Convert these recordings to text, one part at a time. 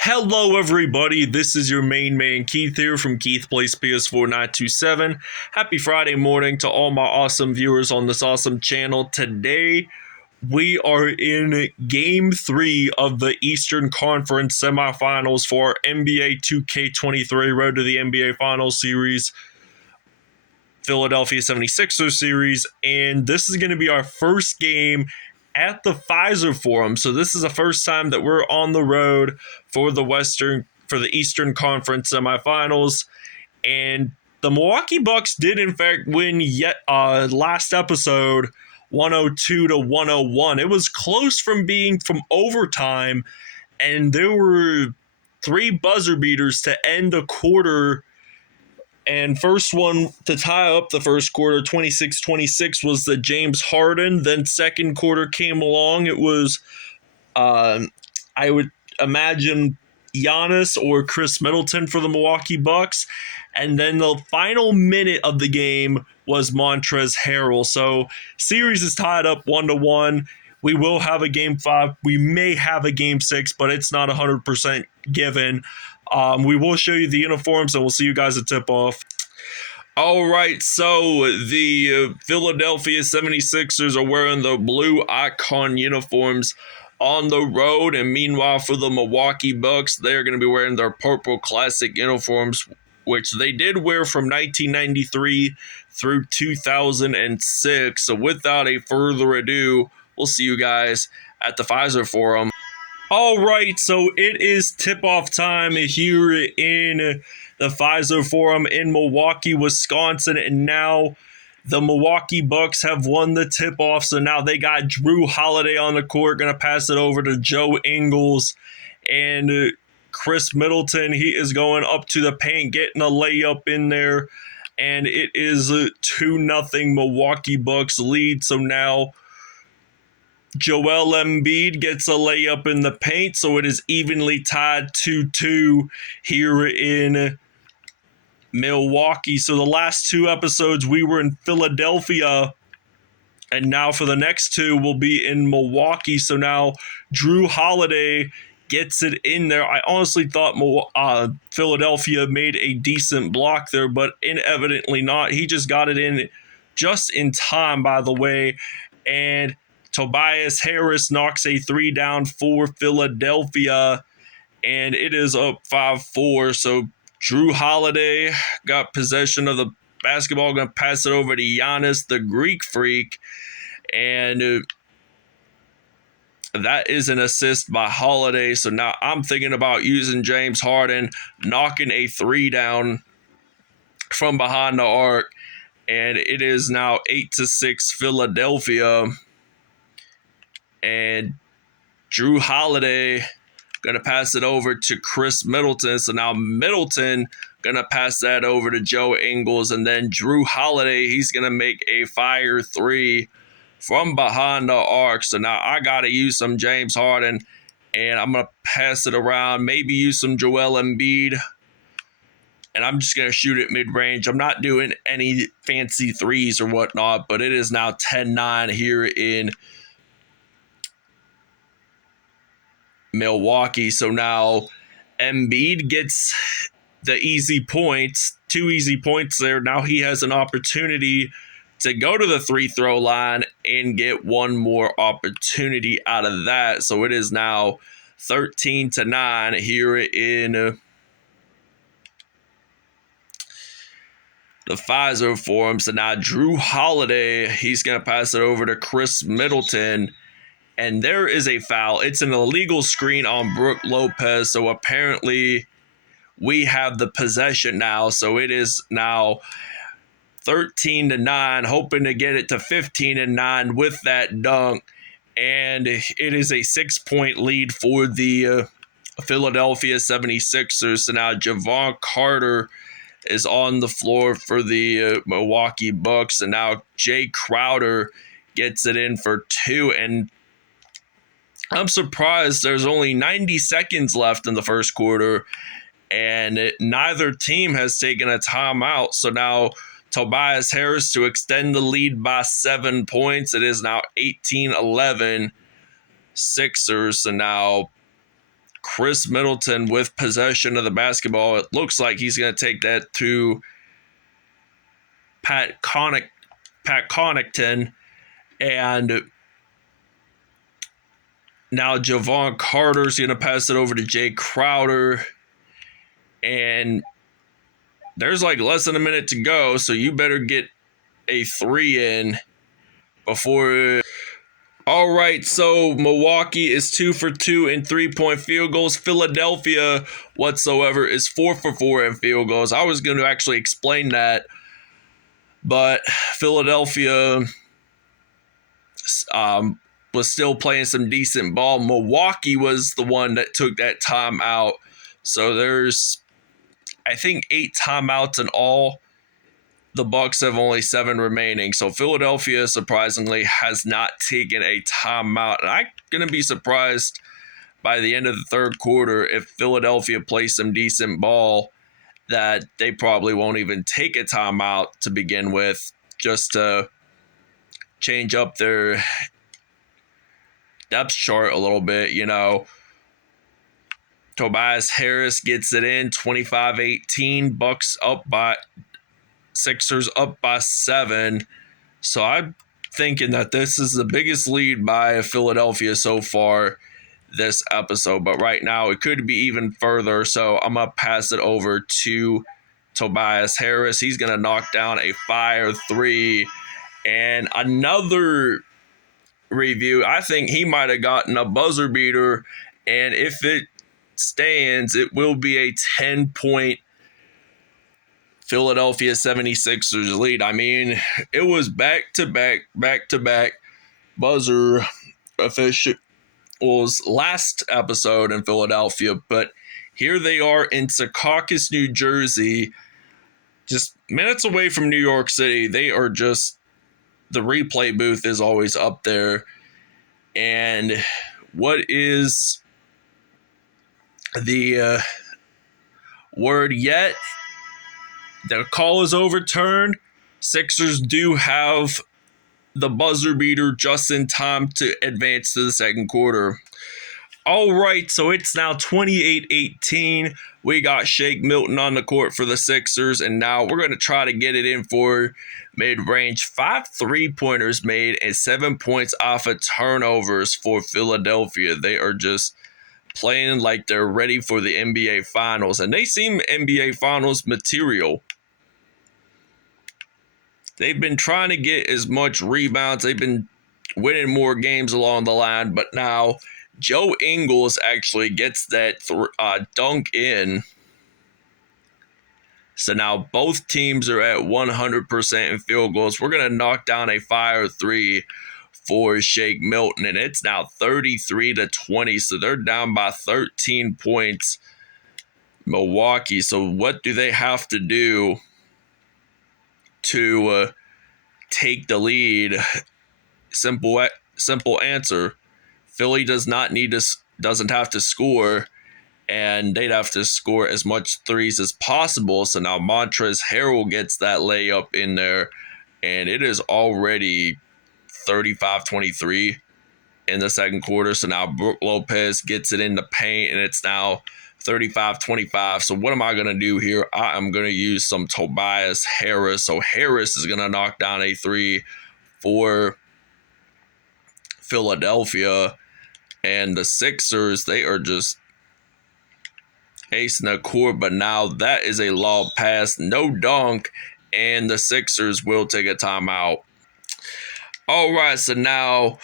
Hello everybody, this is your main man Keith here from Keith Plays PS4 927. Happy Friday morning to all my awesome viewers on this awesome channel. Today we are in Game 3 of the Eastern Conference semifinals for NBA 2K23 Road to the NBA Finals Series, Philadelphia 76ers series, and this is going to be our first game at the Fiserv Forum. So this is the first time that we're on the road for the Eastern Conference semifinals, and the Milwaukee Bucks did in fact win yet last episode 102 to 101. It was close from overtime, and there were 3 buzzer beaters to end the quarter. And first one to tie up the first quarter, 26-26, was the James Harden. Then second quarter came along. It was, I would imagine, Giannis or Chris Middleton for the Milwaukee Bucks. And then the final minute of the game was Montrezl Harrell. So series is tied up 1-1. We will have a game 5. We may have a game 6, but it's not 100% given. We will show you the uniforms, and we'll see you guys at tip-off. All right, so the Philadelphia 76ers are wearing the blue icon uniforms on the road, and meanwhile for the Milwaukee Bucks, they're going to be wearing their purple classic uniforms, which they did wear from 1993 through 2006. So without a further ado, we'll see you guys at the Fiserv Forum. All right, so it is tip-off time here in the Fiserv Forum in Milwaukee, Wisconsin, and now the Milwaukee Bucks have won the tip-off, so now they got Jrue Holiday on the court, going to pass it over to Joe Ingles, and Chris Middleton, he is going up to the paint, getting a layup in there, and it is a 2-0 Milwaukee Bucks lead, so now Joel Embiid gets a layup in the paint, so it is evenly tied 2-2 here in Milwaukee. So the last 2 episodes we were in Philadelphia, and now for the next 2 we'll be in Milwaukee. So now Jrue Holiday gets it in there. I honestly thought Philadelphia made a decent block there, but inevitably not. He just got it in just in time, by the way, and Tobias Harris knocks a 3 down for Philadelphia, and it is up 5-4. So Jrue Holiday got possession of the basketball, going to pass it over to Giannis, the Greek Freak, and that is an assist by Holiday. So now I'm thinking about using James Harden, knocking a 3 down from behind the arc, and it is now 8-6 Philadelphia. And Jrue Holiday going to pass it over to Chris Middleton. So now Middleton going to pass that over to Joe Ingles. And then Jrue Holiday, he's going to make a fire 3 from behind the arc. So now I got to use some James Harden, and I'm going to pass it around. Maybe use some Joel Embiid. And I'm just going to shoot it mid-range. I'm not doing any fancy threes or whatnot, but it is now 10-9 here in Milwaukee. So now Embiid gets the easy points, 2 easy points there. Now he has an opportunity to go to the free throw line and get one more opportunity out of that. So it is now 13-9 here in the Fiserv Forum. So now Jrue Holiday, he's going to pass it over to Chris Middleton. And there is a foul. It's an illegal screen on Brook Lopez. So apparently we have the possession now. So it is now 13-9, hoping to get it to 15-9 with that dunk. And it is a 6-point lead for the Philadelphia 76ers. So now Javon Carter is on the floor for the Milwaukee Bucks. And now Jay Crowder gets it in for 2. And I'm surprised there's only 90 seconds left in the first quarter, and neither team has taken a timeout. So now Tobias Harris to extend the lead by 7 points. It is now 18-11 Sixers. So now Chris Middleton with possession of the basketball. It looks like he's going to take that to Pat Connaughton, and now Javon Carter's going to pass it over to Jay Crowder, and there's like less than a minute to go, so you better get a 3 in before. All right, so Milwaukee is 2 for 2 in 3-point field goals. Philadelphia whatsoever is 4 for 4 in field goals. I was going to actually explain that, but Philadelphia was still playing some decent ball. Milwaukee was the one that took that timeout. So there's, I think, 8 timeouts in all. The Bucks have only 7 remaining. So Philadelphia, surprisingly, has not taken a timeout. And I'm going to be surprised by the end of the third quarter if Philadelphia plays some decent ball that they probably won't even take a timeout to begin with, just to change up their depth chart a little bit, you know. Tobias Harris gets it in, 25-18. Bucks up by Sixers up by 7. So I'm thinking that this is the biggest lead by Philadelphia so far this episode. But right now it could be even further. So I'm going to pass it over to Tobias Harris. He's going to knock down a fire 3. And another review, I think he might have gotten a buzzer beater. And if it stands, it will be a 10-point Philadelphia 76ers lead. I mean, it was back-to-back buzzer officials last episode in Philadelphia, but here they are in Secaucus, New Jersey, just minutes away from New York City. They are just, the replay booth is always up there. And what is the word yet? The call is overturned. Sixers do have the buzzer beater just in time to advance to the second quarter. All right, so it's now 28-18. We got Shake Milton on the court for the Sixers, and now we're going to try to get it in for mid-range. 5 3-pointers made and 7 points off of turnovers for Philadelphia. They are just playing like they're ready for the NBA Finals, and they seem NBA Finals material. They've been trying to get as much rebounds. They've been winning more games along the line, but now Joe Ingles actually gets that dunk in. So now both teams are at 100% in field goals. We're going to knock down a fire 3 for Shake Milton, and it's now 33-20. So they're down by 13 points, Milwaukee. So what do they have to do to take the lead? Simple answer. Philly doesn't have to score, and they'd have to score as much threes as possible. So now Montrezl Harrell gets that layup in there, and it is already 35-23 in the second quarter. So now Brook Lopez gets it in the paint, and it's now 35-25. So what am I going to do here? I am going to use some Tobias Harris. So Harris is going to knock down a 3 for Philadelphia. And the Sixers, they are just acing the court. But now that is a lob pass, no dunk, and the Sixers will take a timeout. All right, so now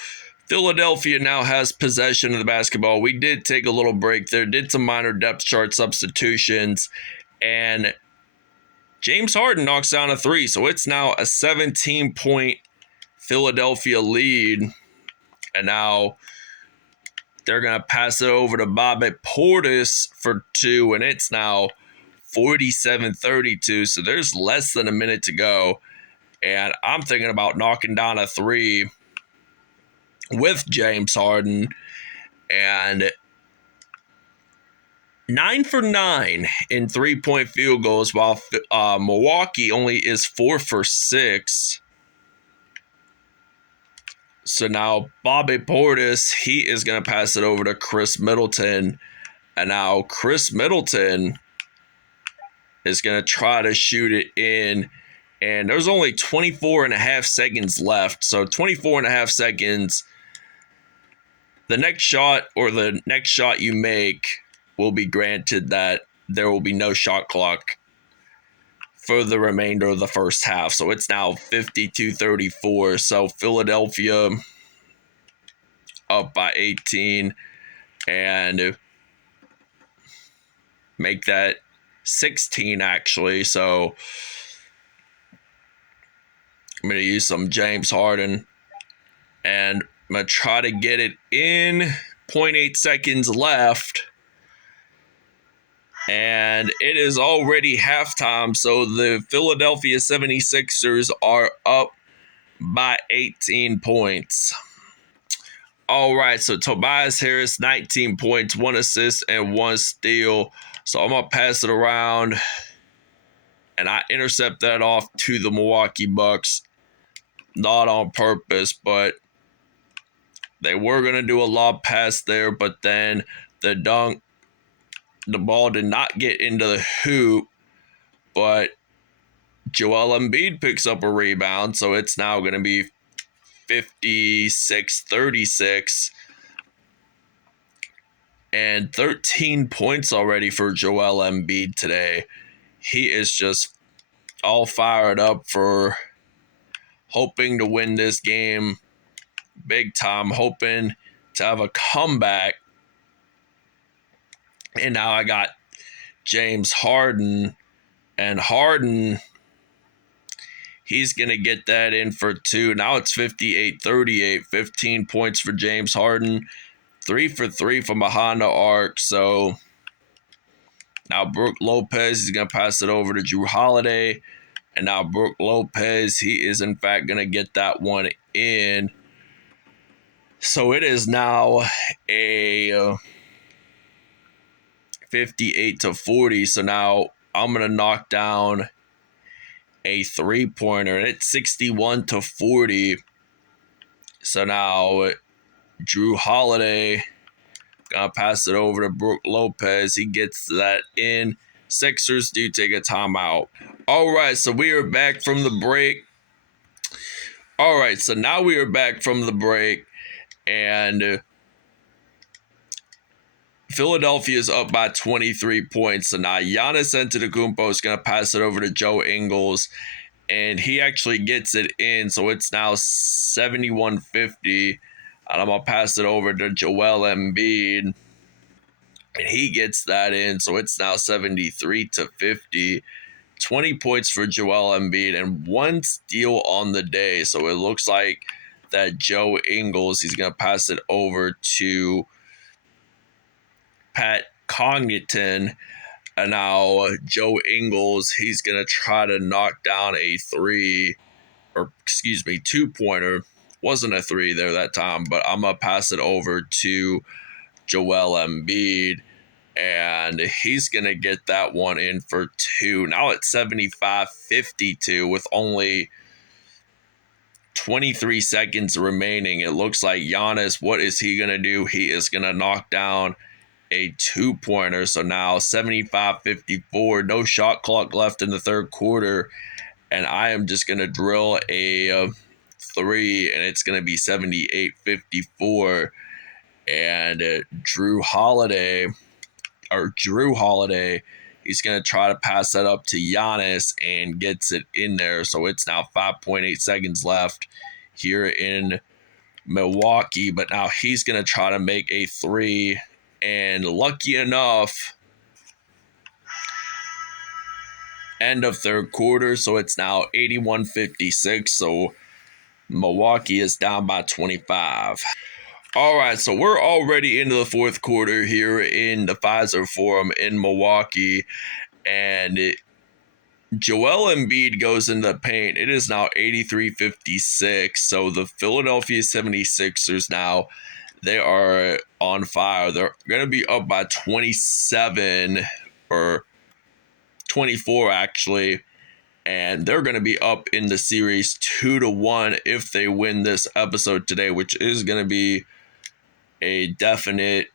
Philadelphia now has possession of the basketball. We did take a little break there, did some minor depth chart substitutions, and James Harden knocks down a 3. So it's now a 17-point Philadelphia lead. And now they're going to pass it over to Bobby Portis for 2, and it's now 47-32. So there's less than a minute to go. And I'm thinking about knocking down a 3 with James Harden. And 9 for 9 in 3-point field goals, while Milwaukee only is 4 for 6. So now Bobby Portis, he is going to pass it over to Chris Middleton. And now Chris Middleton is going to try to shoot it in. And there's only 24 and a half seconds left. So 24 and a half seconds. The next shot you make will be granted that there will be no shot clock for the remainder of the first half. So it's now 52-34. So Philadelphia up by 18 and make that 16 actually. So I'm going to use some James Harden and I'm going to try to get it in. 0.8 seconds left. And it is already halftime, so the Philadelphia 76ers are up by 18 points. All right, so Tobias Harris, 19 points, 1 assist, and 1 steal. So I'm going to pass it around, and I intercept that off to the Milwaukee Bucks. Not on purpose, but they were going to do a lob pass there, but then the dunk, the ball did not get into the hoop, but Joel Embiid picks up a rebound, so it's now going to be 56-36. And 13 points already for Joel Embiid today. He is just all fired up for hoping to win this game big time, hoping to have a comeback. And now I got James Harden, and Harden, he's going to get that in for 2. Now it's 58-38, 15 points for James Harden, 3 for 3 from behind the arc. So now Brook Lopez is going to pass it over to Jrue Holiday. And now Brook Lopez, he is in fact going to get that one in. So it is now a 58-40. So now I'm going to knock down a 3-pointer, and it's 61-40. So now Jrue Holiday gonna pass it over to Brook Lopez. He gets that in. Sixers do take a timeout. All right, so we are back from the break. All right, so now we are back from the break, and Philadelphia is up by 23 points. So now Giannis Antetokounmpo is going to pass it over to Joe Ingles, and he actually gets it in. So it's now 71-50. And I'm going to pass it over to Joel Embiid, and he gets that in. So it's now 73-50. 20 points for Joel Embiid and 1 steal on the day. So it looks like that Joe Ingles, he's going to pass it over to Pat Connaughton. And now Joe Ingles, he's going to try to knock down a 2-pointer. Wasn't a 3 there that time, but I'm going to pass it over to Joel Embiid, and he's going to get that one in for 2. Now it's 75-52 with only 23 seconds remaining. It looks like Giannis, what is he going to do? He is going to knock down a 2-pointer. So now 75-54, no shot clock left in the third quarter, and I am just going to drill a 3, and it's going to be 78-54. And Jrue Holiday, he's going to try to pass that up to Giannis and gets it in there. So it's now 5.8 seconds left here in Milwaukee, but now he's going to try to make a 3, and lucky enough, end of third quarter, so it's now 81-56. So Milwaukee is down by 25. All right, so we're already into the fourth quarter here in the Fiserv Forum in Milwaukee, and Joel Embiid goes into the paint. It is now 83-56. So the Philadelphia 76ers now, they are on fire. They're going to be up by 27 or 24 actually, and they're going to be up in the series 2-1 if they win this episode today, which is going to be a definite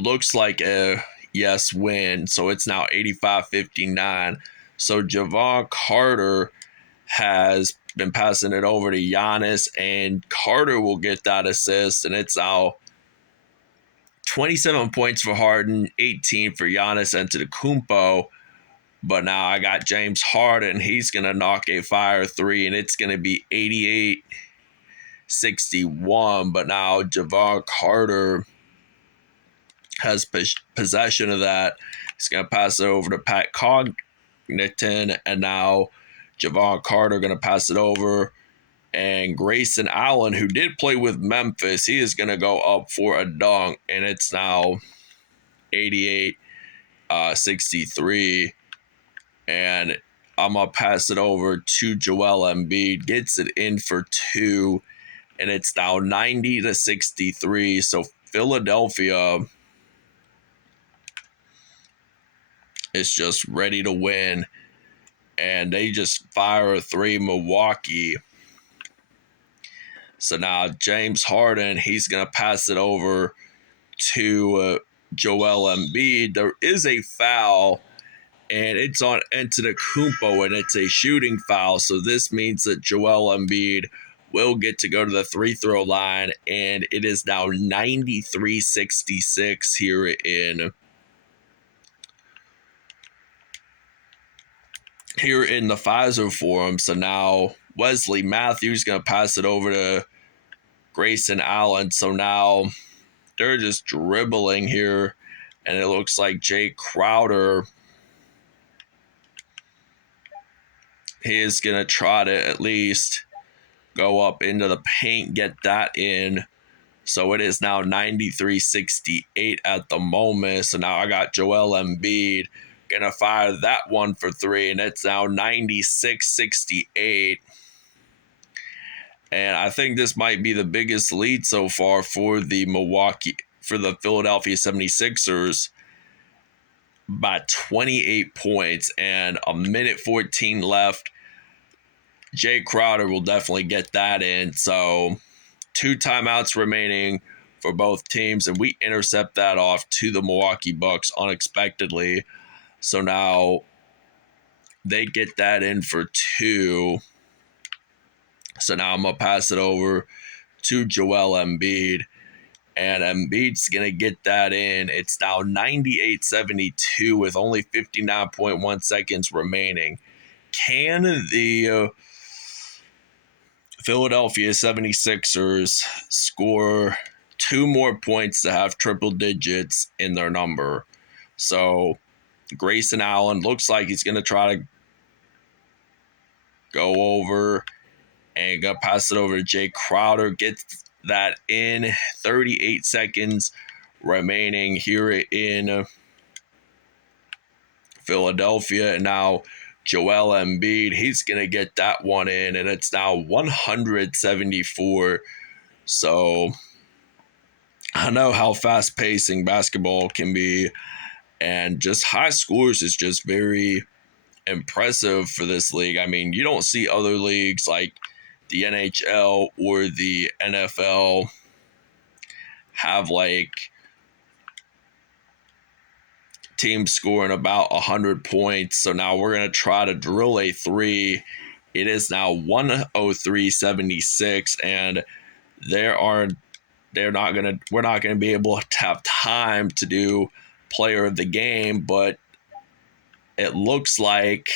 looks like a yes win. So it's now 85-59. So Javon Carter has been passing it over to Giannis, and Carter will get that assist, and it's now 27 points for Harden, 18 for Giannis Antetokounmpo. But now I got James Harden. He's going to knock a fire three, and it's going to be 88-61. But now Javon Carter has possession of that. He's going to pass it over to Pat Connaughton, and now Javon Carter going to pass it over. And Grayson Allen, who did play with Memphis, he is going to go up for a dunk, and it's now 88-63. And I'm going to pass it over to Joel Embiid. Gets it in for two, and it's now 90-63. So Philadelphia is just ready to win. And they just fire a three, Milwaukee. So now James Harden, he's going to pass it over to Joel Embiid. There is a foul, and it's on Antetokounmpo, and it's a shooting foul. So this means that Joel Embiid will get to go to the free throw line, and it is now 93-66 here in the Fiserv Forum. So now Wesley Matthews going to pass it over to Grayson Allen. So now they're just dribbling here, and it looks like Jay Crowder, he is going to try to at least go up into the paint, get that in. So it is now 93-68 at the moment. So now I got Joel Embiid going to fire that one for three, and it's now 96-68. And I think this might be the biggest lead so far for the Philadelphia 76ers by 28 points, and a minute 14 left. Jay Crowder will definitely get that in. So 2 timeouts remaining for both teams, and we intercept that off to the Milwaukee Bucks unexpectedly. So now they get that in for 2. So now I'm going to pass it over to Joel Embiid, and Embiid's going to get that in. It's now 98-72 with only 59.1 seconds remaining. Can the Philadelphia 76ers score 2 more points to have triple digits in their number? So Grayson Allen looks like he's going to try to go over and going to pass it over to Jay Crowder. Gets that in. 38 seconds remaining here in Philadelphia. And now Joel Embiid, he's going to get that one in, and it's now 174. So I know how fast-pacing basketball can be, and just high scores is just very impressive for this league. I mean, you don't see other leagues like the NHL or the NFL have like teams scoring about 100 points. So now we're going to try to drill a three. It is now 103-76, and we're not going to be able to have time to do player of the game, but it looks like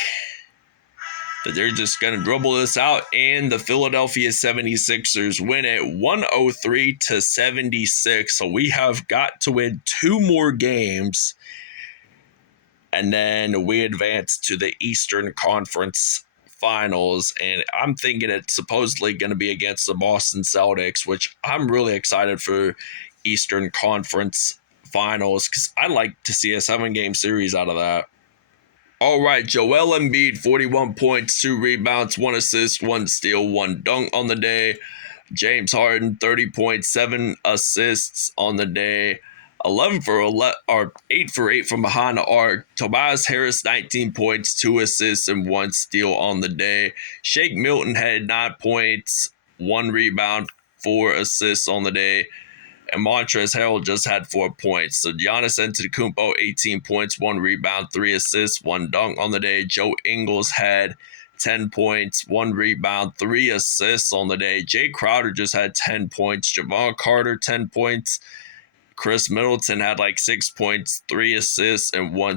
that they're just going to dribble this out, and the Philadelphia 76ers win it 103-76. So we have got to win 2 more games, and then we advance to the Eastern Conference Finals, and I'm thinking it's supposedly going to be against the Boston Celtics, which I'm really excited for Eastern Conference Finals because I'd like to see a 7-game series out of that. All right, Joel Embiid, 41 points, 2 rebounds, 1 assist, 1 steal, 1 dunk on the day. James Harden, 30 points, 7 assists on the day. 8 for 8 from behind the arc. Tobias Harris, 19 points, 2 assists, and 1 steal on the day. Shake Milton had 9 points, 1 rebound, 4 assists on the day. and Montrezl Harrell just had 4 points. So Giannis Antetokounmpo, 18 points, 1 rebound, 3 assists, 1 dunk on the day. Joe Ingles had 10 points, 1 rebound, 3 assists on the day. Jay Crowder just had 10 points. Javon Carter, 10 points. Chris Middleton had like 6 points, 3 assists, and 1